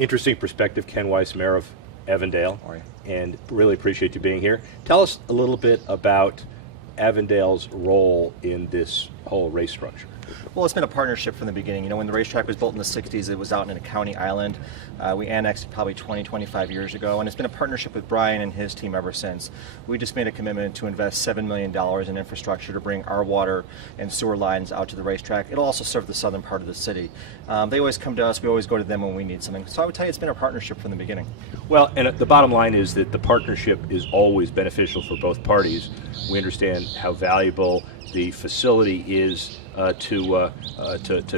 Interesting perspective, Kenn Weise, Mayor of Avondale, All right. and really appreciate you being here. Tell us a little bit about Avondale's role in this whole race structure. Well, it's been a partnership from the beginning. You know, when the racetrack was built in the 60s, it was out in a county island. We annexed it probably 20, 25 years ago, and it's been a partnership with Brian and his team ever since. We just made a commitment to invest $7 million in infrastructure to bring our water and sewer lines out to the racetrack. It'll also serve the southern part of the city. They always come to us. We always go to them when we need something. So I would tell you it's been a partnership from the beginning. Well, and the bottom line is that the partnership is always beneficial for both parties. We understand how valuable the facility is to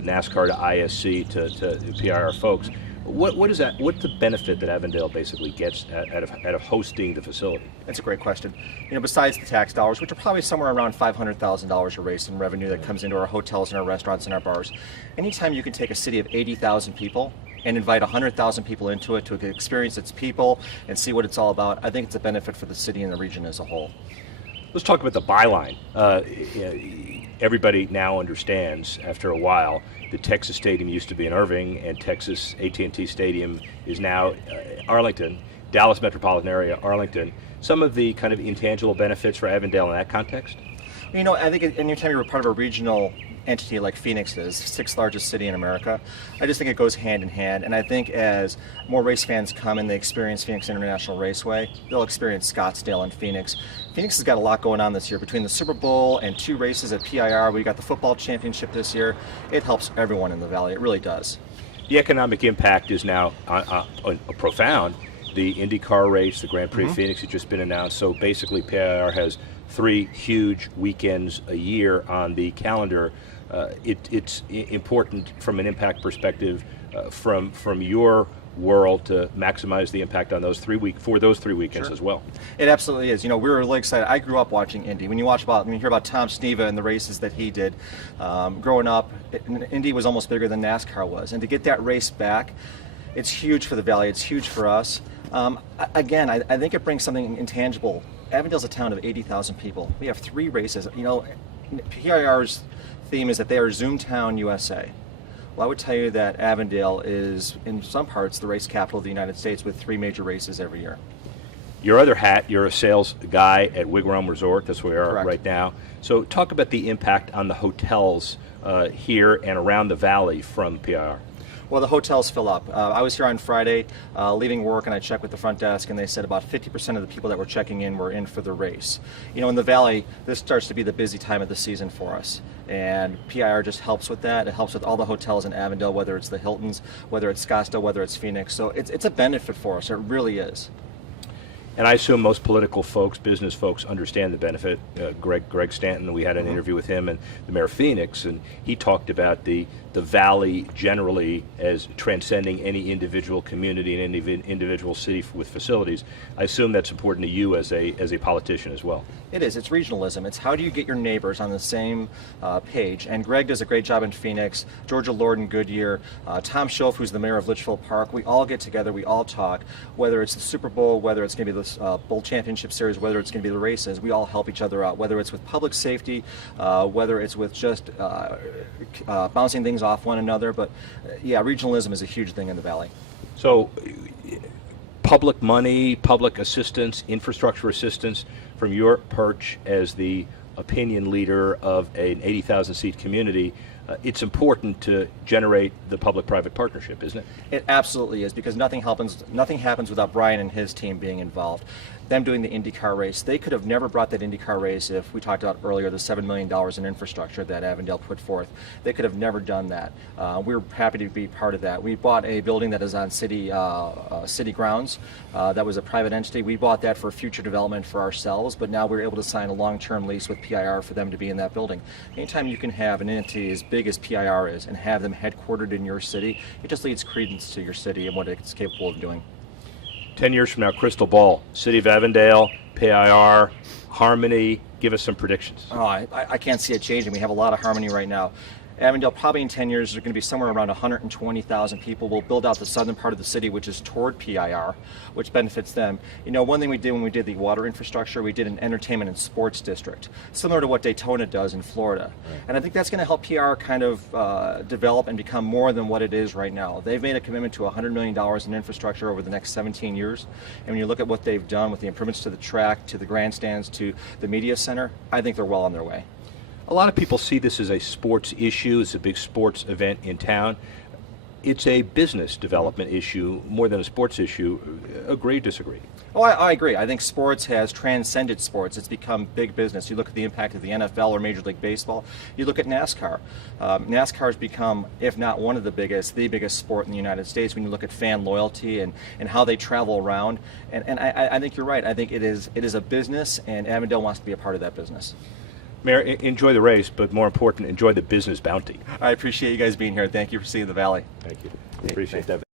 Nascar, to ISC, to PIR folks. What is that? What's the benefit that Avondale basically gets out of hosting the facility? That's a great question. You know, besides the tax dollars, which are probably somewhere around $500,000 a race in revenue that comes into our hotels and our restaurants and our bars, anytime you can take a city of 80,000 people and invite 100,000 people into it to experience its people and see what it's all about, I think it's a benefit for the city and the region as a whole. Let's talk about the byline. Everybody now understands, after a while, that Texas Stadium used to be in Irving, and Texas A&T Stadium is now Arlington, Dallas metropolitan area, Arlington. Some of the kind of intangible benefits for Avondale in that context? You know, I think anytime you're part of a regional entity like Phoenix is, sixth largest city in America, I just think it goes hand in hand. And I think as more race fans come and they experience Phoenix International Raceway, they'll experience Scottsdale and Phoenix. Phoenix has got a lot going on this year. Between the Super Bowl and 2 races at PIR, we got the football championship this year. It helps everyone in the valley. It really does. The economic impact is now profound. The IndyCar race, the Grand Prix Phoenix has just been announced. So basically PIR has 3 huge weekends a year on the calendar. It's important from an impact perspective from your world to maximize the impact on those 3 weekends as well. It absolutely is. You know, we were really excited. I grew up watching Indy. When you hear about Tom Sneva and the races that he did growing up, Indy was almost bigger than NASCAR was. And to get that race back, it's huge for the valley. It's huge for us. Again, I think it brings something intangible. Avondale's a town of 80,000 people. We have 3 races. You know, PIR's theme is that they are Zoomtown, USA. Well, I would tell you that Avondale is, in some parts, the race capital of the United States with 3 major races every year. Your other hat, you're a sales guy at Wigwam Resort. That's where we are Correct. Right now. So talk about the impact on the hotels here and around the valley from PIR. Well, the hotels fill up. I was here on Friday, leaving work, and I checked with the front desk, and they said about 50% of the people that were checking in were in for the race. You know, in the valley, this starts to be the busy time of the season for us, and PIR just helps with that. It helps with all the hotels in Avondale, whether it's the Hiltons, whether it's Scottsdale, whether it's Phoenix. So it's a benefit for us. It really is. And I assume most political folks, business folks, understand the benefit. Greg Stanton, we had an interview with him and the mayor of Phoenix, and he talked about the valley generally as transcending any individual community and any individual city with facilities. I assume that's important to you as a politician as well. It is. It's regionalism. It's how do you get your neighbors on the same page. And Greg does a great job in Phoenix, Georgia Lord in Goodyear, Tom Schoaf, who's the mayor of Litchfield Park. We all get together. We all talk. Whether it's the Super Bowl, whether it's going to be the Bowl Championship Series, whether it's going to be the races, we all help each other out. Whether it's with public safety, whether it's with just bouncing things off one another. But yeah, regionalism is a huge thing in the valley. So public money, public assistance, infrastructure assistance from your perch as the opinion leader of an 80,000 seat community, it's important to generate the public-private partnership, isn't it? It absolutely is, because nothing happens without Brian and his team being involved. Them doing the IndyCar race, they could have never brought that IndyCar race if we talked about earlier the $7 million in infrastructure that Avondale put forth. They could have never done that. We were happy to be part of that. We bought a building that is on city grounds. That was a private entity. We bought that for future development for ourselves, but now we're able to sign a long-term lease with PIR for them to be in that building. Anytime you can have an entity as big as PIR is and have them headquartered in your city, it just leads credence to your city and what it's capable of doing. 10 years from now, crystal ball, City of Avondale, PIR, harmony, give us some predictions. Oh, I can't see it changing. We have a lot of harmony right now. Avondale, probably in 10 years, there's going to be somewhere around 120,000 people. We'll build out the southern part of the city, which is toward PIR, which benefits them. You know, one thing we did when we did the water infrastructure, we did an entertainment and sports district, similar to what Daytona does in Florida. Right. And I think that's going to help PR kind of develop and become more than what it is right now. They've made a commitment to $100 million in infrastructure over the next 17 years. And when you look at what they've done with the improvements to the track, to the grandstands, to the media center, I think they're well on their way. A lot of people see this as a sports issue. It's a big sports event in town. It's a business development issue more than a sports issue. Agree, disagree? Oh, I agree. I think sports has transcended sports. It's become big business. You look at the impact of the NFL or Major League Baseball. You look at NASCAR. NASCAR has become, if not one of the biggest sport in the United States when you look at fan loyalty and how they travel around. And I think you're right. I think it is a business, and Avondale wants to be a part of that business. Mayor, enjoy the race, but more important, enjoy the business bounty. I appreciate you guys being here. Thank you for seeing the Valley. Thank you. Appreciate that.